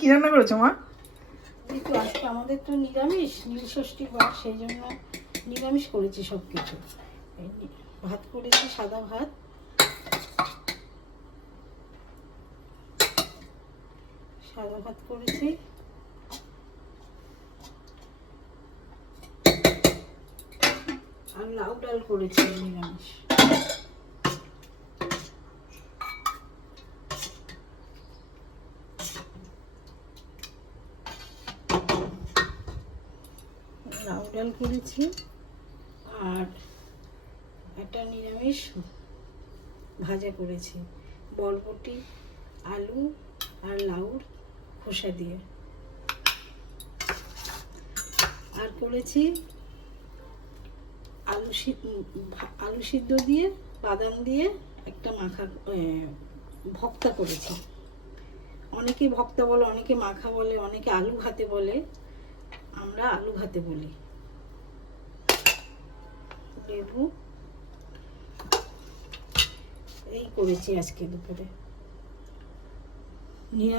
কি রান্না করেছো মা? যেহেতু আজকে আমাদের তো নিরামিষ, নীলষষ্ঠী বার, সেই জন্য নিরামিষ করেছি সব কিছু। ভাত করেছি, সাদা ভাত, করেছি, আর লাউ ডাল করেছি নিরামিষ। লাউ ডাল করেছি আর একটা নিরামিষ ভাজা করেছি, বরবটি, আলু আর লাউর খোসা দিয়ে। আর করেছি আলু সিদ্ধ দিয়ে বাদাম দিয়ে একটা মাখা ভর্তা করেছি। অনেকে ভর্তা বলে, অনেকে মাখা বলে, অনেকে আলু ভাতে বলে, আমরা আলু ভাতে বলি। লেবু, এই করেছি আজকে দুপুরে নিরামিষ।